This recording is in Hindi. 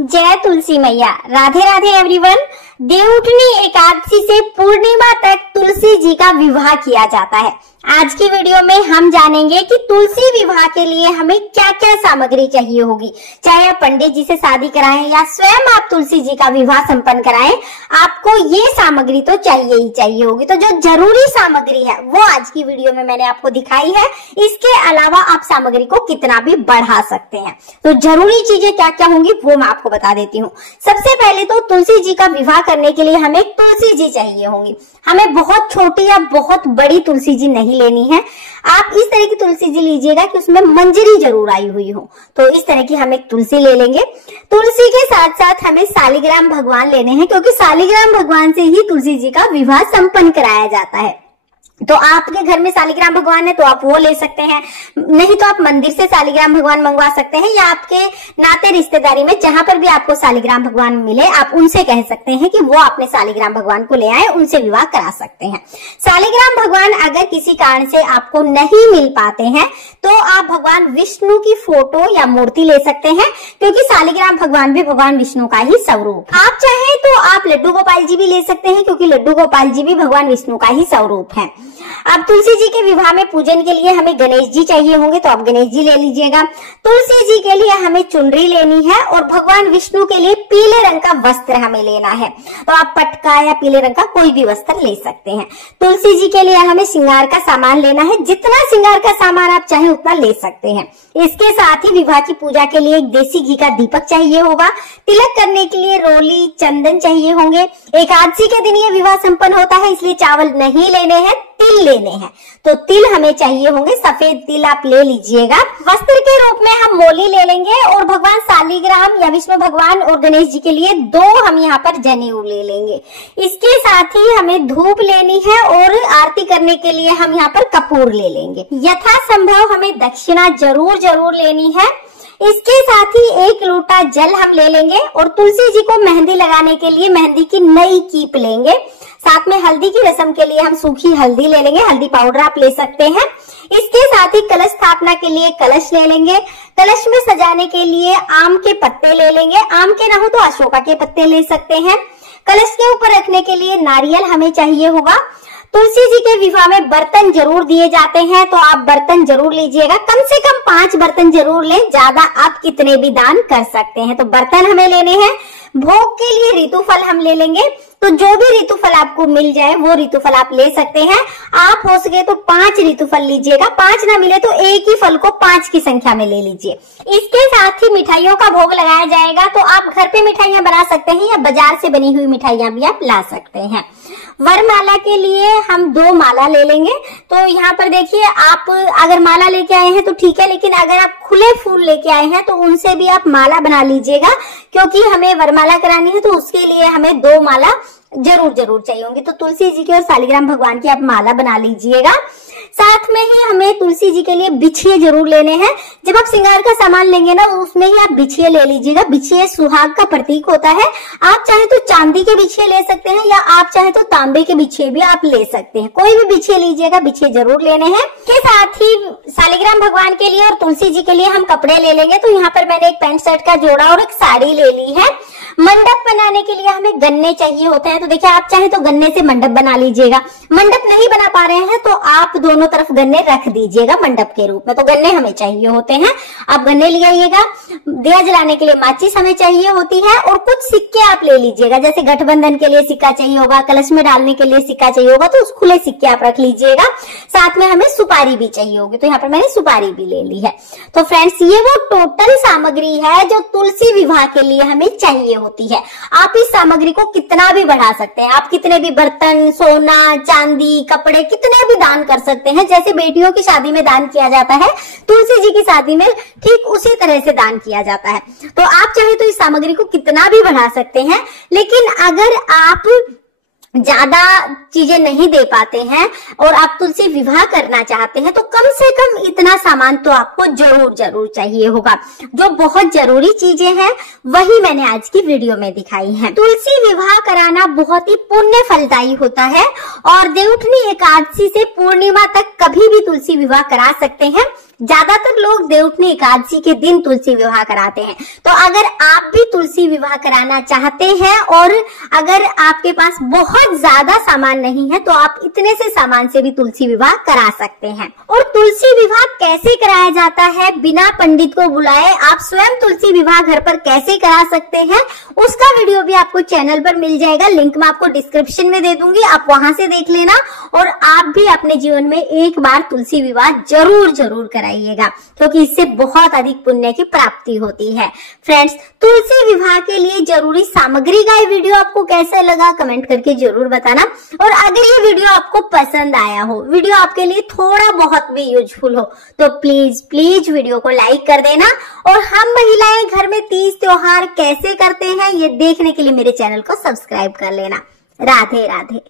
जय तुलसी मैया। राधे राधे एवरीवन। देवउठनी एकादशी से पूर्णिमा तक तुलसी जी का विवाह किया जाता है। आज की वीडियो में हम जानेंगे कि तुलसी विवाह के लिए हमें क्या क्या सामग्री चाहिए होगी। चाहे आप पंडित जी से शादी कराएं या स्वयं आप तुलसी जी का विवाह संपन्न कराएं, आपको ये सामग्री तो चाहिए ही चाहिए होगी। तो जो जरूरी सामग्री है वो आज की वीडियो में मैंने आपको दिखाई है। इसके अलावा आप सामग्री को कितना भी बढ़ा सकते हैं। तो जरूरी चीजें क्या क्या होंगी वो मैं आपको बता देती हूँ। सबसे पहले तो तुलसी जी का विवाह करने के लिए हमें तुलसी जी चाहिए होंगी। हमें बहुत छोटी या बहुत बड़ी तुलसी जी नहीं लेनी है। आप इस तरह की तुलसी जी लीजिएगा कि उसमें मंजरी जरूर आई हुई हो। तो इस तरह की हम एक तुलसी ले लेंगे। तुलसी के साथ साथ हमें शालिग्राम भगवान लेने हैं, क्योंकि शालिग्राम भगवान से ही तुलसी जी का विवाह संपन्न कराया जाता है। तो आपके घर में शालिग्राम भगवान है तो आप वो ले सकते हैं, नहीं तो आप मंदिर से शालिग्राम भगवान मंगवा सकते हैं, या आपके नाते रिश्तेदारी में जहां पर भी आपको शालिग्राम भगवान मिले आप उनसे कह सकते हैं कि वो अपने शालिग्राम भगवान को ले आए, उनसे विवाह करा सकते हैं। शालिग्राम भगवान अगर किसी कारण से आपको नहीं मिल पाते हैं तो आप भगवान विष्णु की फोटो या मूर्ति ले सकते हैं, क्योंकि शालिग्राम भगवान भी भगवान विष्णु का ही स्वरूप। आप चाहें तो आप लड्डू गोपाल जी भी ले सकते हैं, क्योंकि लड्डू गोपाल जी भी भगवान विष्णु का ही स्वरूप है। अब तुलसी जी के विवाह में पूजन के लिए हमें गणेश जी चाहिए होंगे, तो आप गणेश जी ले लीजिएगा। तुलसी जी के लिए हमें चुनरी लेनी है, और भगवान विष्णु के लिए पीले रंग का वस्त्र हमें लेना है। तो आप पटका या पीले रंग का कोई भी वस्त्र ले सकते हैं। तुलसी जी के लिए हमें श्रृंगार का सामान लेना है। जितना श्रृंगार का सामान आप चाहे उतना ले सकते हैं। इसके साथ ही विवाह की पूजा के लिए एक देसी घी का दीपक चाहिए होगा। तिलक करने के लिए रोली चंदन चाहिए होंगे। एकादशी के दिन ये विवाह संपन्न होता है, इसलिए चावल नहीं लेने हैं, तिल लेने हैं। तो तिल हमें चाहिए होंगे, सफेद तिल आप ले लीजिएगा। वस्त्र के रूप में हम मोली ले लेंगे, और भगवान शालिग्राम या विष्णु भगवान और गणेश जी के लिए 2 हम यहाँ पर जनेऊ ले लेंगे। इसके साथ ही हमें धूप लेनी है, और आरती करने के लिए हम यहाँ पर कपूर ले लेंगे। यथासंभव हमें दक्षिणा जरूर लेनी है। इसके साथ ही 1 लोटा जल हम ले लेंगे, और तुलसी जी को मेहंदी लगाने के लिए मेहंदी की नई कीप लेंगे। साथ में हल्दी की रस्म के लिए हम सूखी हल्दी ले लेंगे, हल्दी पाउडर आप ले सकते हैं। इसके साथ ही कलश स्थापना के लिए कलश ले लेंगे। कलश में सजाने के लिए आम के पत्ते ले लेंगे, आम के ना हो तो अशोका के पत्ते ले सकते हैं। कलश के ऊपर रखने के लिए नारियल हमें चाहिए होगा। तुलसी जी के विवाह में बर्तन जरूर दिए जाते हैं, तो आप बर्तन जरूर लीजिएगा। कम से कम 5 बर्तन जरूर लें, ज्यादा आप कितने भी दान कर सकते हैं। तो बर्तन हमें लेने हैं। भोग के लिए ऋतुफल हम ले लेंगे, तो जो भी ऋतुफल आपको मिल जाए वो ऋतुफल आप ले सकते हैं। आप हो सके तो 5 ऋतुफल लीजिएगा, 5 ना मिले तो एक ही फल को 5 की संख्या में ले लीजिए। इसके साथ ही मिठाइयों का भोग लगाया जाएगा, तो आप घर पे मिठाइयां बना सकते हैं या बाजार से बनी हुई मिठाइयां भी आप ला सकते हैं। वरमाला के लिए हम 2 माला ले लेंगे। तो यहाँ पर देखिए, आप अगर माला लेके आए हैं तो ठीक है, लेकिन अगर आप खुले फूल लेके आए हैं तो उनसे भी आप माला बना लीजिएगा, क्योंकि हमें वरमाला करानी है तो उसके लिए हमें 2 माला जरूर चाहिए होंगी। तो तुलसी जी की और शालिग्राम भगवान की आप माला बना लीजिएगा। साथ में ही हमें तुलसी जी के लिए बिछिए जरूर लेने हैं। जब आप श्रृंगार का सामान लेंगे ना, उसमें ही आप बिछिए ले लीजिएगा। बिछिए सुहाग का प्रतीक होता है। आप चाहे तो चांदी के बिछिए ले सकते हैं, या आप चाहे तो तांबे के बिछिए भी आप ले सकते हैं। कोई भी बिछिए लीजिएगा, बिछिए जरूर लेने हैं। के साथ ही शालिग्राम भगवान के लिए और तुलसी जी के लिए हम कपड़े ले लेंगे। तो यहाँ पर मैंने एक पैंट शर्ट का जोड़ा और एक साड़ी ले ली है। मंडप बनाने के लिए हमें गन्ने चाहिए होते हैं। तो देखिए, आप चाहे तो गन्ने से मंडप बना लीजिएगा। मंडप नहीं बना पा रहे हैं तो आप दोनों तरफ गन्ने रख दीजिएगा मंडप के रूप में। तो गन्ने हमें चाहिए होते हैं, आप गन्ने ले आइएगा। दिया जलाने के लिए माचिस हमें चाहिए होती है, और कुछ सिक्के आप ले लीजिएगा। जैसे गठबंधन के लिए सिक्का चाहिए होगा, कलश में डालने के लिए सिक्का चाहिए होगा, तो उस खुले सिक्के आप रख लीजिएगा। साथ में हमें सुपारी भी चाहिए होगी, तो यहाँ पर मैंने सुपारी भी ले ली है। तो फ्रेंड्स, ये वो टोटल सामग्री है जो तुलसी विवाह के लिए हमें चाहिए होती है। आप इस सामग्री को कितना भी बढ़ा सकते हैं। आप कितने भी बर्तन, सोना, चांदी, कपड़े कितने भी दान कर सकते हैं। जैसे बेटियों की शादी में दान किया जाता है, तुलसी जी की शादी में ठीक उसी तरह से दान किया जाता है। तो आप चाहे तो इस सामग्री को कितना भी बढ़ा सकते हैं, लेकिन अगर आप ज्यादा चीजें नहीं दे पाते हैं और आप तुलसी विवाह करना चाहते हैं, तो कम से कम इतना सामान तो आपको जरूर चाहिए होगा। जो बहुत जरूरी चीजें हैं वही मैंने आज की वीडियो में दिखाई हैं। तुलसी विवाह कराना बहुत ही पुण्य फलदायी होता है, और देवउठनी एकादशी से पूर्णिमा तक कभी भी तुलसी विवाह करा सकते हैं। ज्यादातर लोग देवउठनी एकादशी के दिन तुलसी विवाह कराते हैं। तो अगर आप भी तुलसी तुलसी विवाह कराना चाहते हैं और अगर आपके पास बहुत ज्यादा सामान नहीं है तो आप इतने से सामान से भी तुलसी विवाह करा सकते हैं। और तुलसी विवाह कैसे कराया जाता है बिना पंडित को बुलाए, आप स्वयं तुलसी विवाह घर पर कैसे करा सकते हैं, उसका वीडियो भी आपको चैनल पर मिल जाएगा। लिंक मैं आपको डिस्क्रिप्शन में दे दूंगी, आप वहां से देख लेना और आप भी अपने जीवन में एक बार तुलसी विवाह जरूर जरूर कराइएगा, क्योंकि इससे बहुत अधिक पुण्य की प्राप्ति होती है। फ्रेंड्स, तुलसी विवाह के लिए जरूरी सामग्री का ये वीडियो आपको कैसा लगा कमेंट करके जरूर बताना। और अगर ये वीडियो आपको पसंद आया हो, वीडियो आपके लिए थोड़ा बहुत भी यूजफुल हो, तो प्लीज प्लीज वीडियो को लाइक कर देना। और हम महिलाएं घर में तीज त्योहार कैसे करते हैं ये देखने के लिए मेरे चैनल को सब्सक्राइब कर लेना। राधे राधे।